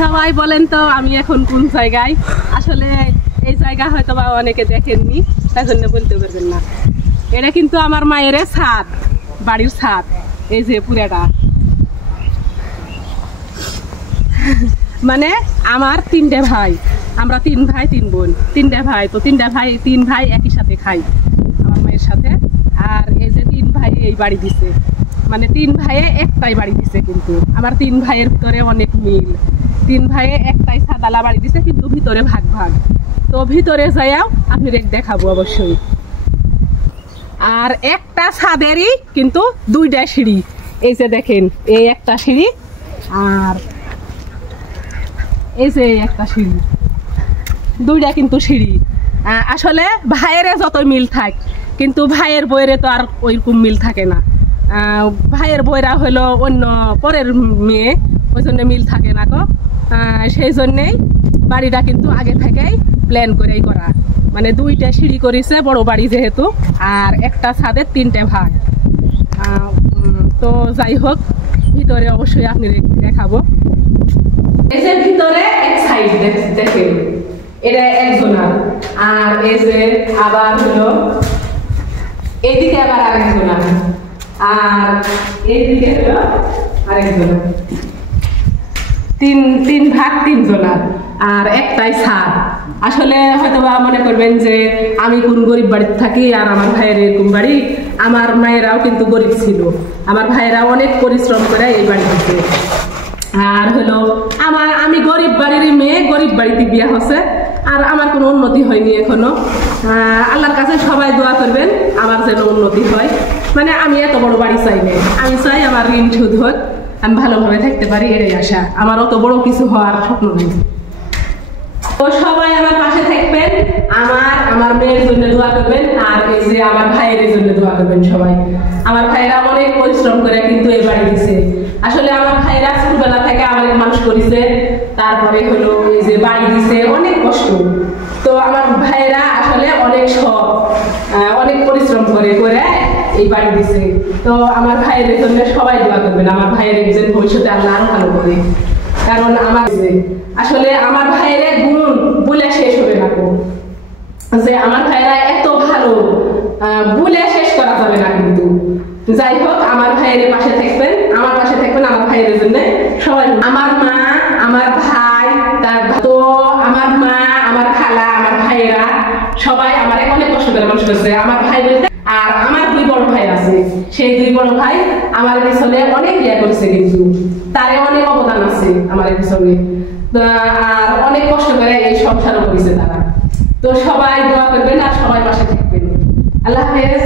সবাই বলেন তো আমি এখন কোন জায়গায়? আসলে এই জায়গা হয়তো বা অনেকে দেখেননি, তাই জন্য বলতে পারবেন না। এটা কিন্তু আমার মায়ের ছাদ, বাড়ির ছাদ। এই যে পুরাটা মানে আমার তিনটে ভাই, আমরা 3 ভাই 3 বোন, 3টে ভাই। তো 3 ভাই একই সাথে খাই আমার মায়ের সাথে। আর এই যে 3 ভাই এই বাড়ি দিছে, মানে 3 ভাইয়ে একটাই বাড়ি দিছে। কিন্তু আমার 3 ভাইয়ের ভিতরে অনেক মিল। 3 ভাইয়ে একটাই ছাদালা বাড়ি দিছে, কিন্তু ভিতরে ভাগ ভাগ। তো ভিতরে যাইয়াও আপনি দেখাবো অবশ্যই। আর একটা ছাদেরই কিন্তু 2টা সিঁড়ি। এই যে দেখেন, এই একটা সিঁড়ি আর এই যে একটা সিঁড়ি, 2টা কিন্তু সিঁড়ি। আসলে ভাইয়ের যত মিল থাক, কিন্তু ভাইয়ের বইয়ের তো আর ওইরকম মিল থাকে না। ভাইয়ের বইরা হলো অন্য পরের মেয়ে, ওই জন্য মিল থাকে না গো। সেই জন্যেই বাড়িটা কিন্তু আগে থেকেই প্ল্যান করেই করা। মানে 2টা সিঁড়ি করেছে, বড় বাড়ি যেহেতু, আর একটা ছাদের 3টে ভাগ। তো যাই হোক, ভিতরে অবশ্যই আপনি দেখাবো। এই যে ভিতরে এক সাইড দেখেন, এটা একজনের। আর এই যে আবার হলো এইদিকে আবার আরেকজনের, আর এইদিকে হলো আরেকজনের। 3 ভাগ 3 জনের, আর একটাই ছাদ। আসলে হয়তো বা মনে করবেন যে আমি কোন গরিব বাড়িতে থাকি আর আমার ভাইয়ের এরকম বাড়ি। আমার মায়েরাও কিন্তু গরিব ছিল, আমার ভাইয়েরা অনেক পরিশ্রম করে এই বাড়ি দিচ্ছে। আর হলো আমি গরিব বাড়ির মেয়ে, গরিব বাড়িতে বিয়ে হচ্ছে, আর আমার কোনো উন্নতি হয়নি এখনো। আল্লাহর কাছে সবাই দোয়া করবেন আমার যেন উন্নতি হয়। মানে আমি এত বড় বাড়ি চাই না, আমি চাই আমার ঋণ শোধ হোক, আমি ভালোভাবে থাকতে পারি, এটাই আশা। আমার অত বড় কিছু হওয়ার স্বপ্ন নেই। তো সবাই আমার পাশে থাকবেন, আমার মেয়ের জন্য দোয়া করবেন, আর এই যে আমার ভাইয়ের জন্য দোয়া করবেন সবাই। আমার ভাইরা অনেক পরিশ্রম করে কিন্তু এই বাড়ি দিছে। আসলে আমার ভাইরা ছোটবেলা থেকে আমাদের মানুষ করেছে, তারপরে হলো এই যে বাড়ি দিছে, অনেক কষ্ট। তো আমার ভাইরা আসলে অনেক শখ, অনেক পরিশ্রম করে করে এই বাড়ি দিছে। তো আমার ভাইয়ের জন্য সবাই দোয়া করবেন, আমার ভাইয়ের একজন ভবিষ্যতে আল্লাহ আরো ভালো করে। কারণ আসলে আমার ভাইয়ের গুণ বলে শেষ হবে না, যে আমার ভাইরা এত ভালো বলে শেষ করা যাবে না। কিন্তু যাই হোক, আমার ভাইয়ের পাশে থাকবেন, আমার পাশে থাকবেন, আমার ভাইয়ের জন্য সবাই। আমার মা, আমার ভাই, তো আমার মা, আমার খালা, আমার ভাইয়েরা সবাই আমার অনেক কষ্ট করে মানুষ করছে। আমার ভাই বলতে, আর আমার 2 বড় ভাই আছে, সেই 2 বড় ভাই আমার পিছনে অনেক ইয়ে করছে, কিন্তু তারে অনেক অবদান আছে আমার পিছনে। আর অনেক কষ্ট করে এই সংসারও করেছে তারা। তো সবাই দোয়া করবেন আর সবাই পাশে থাকবেন। আল্লাহ হাফেজ।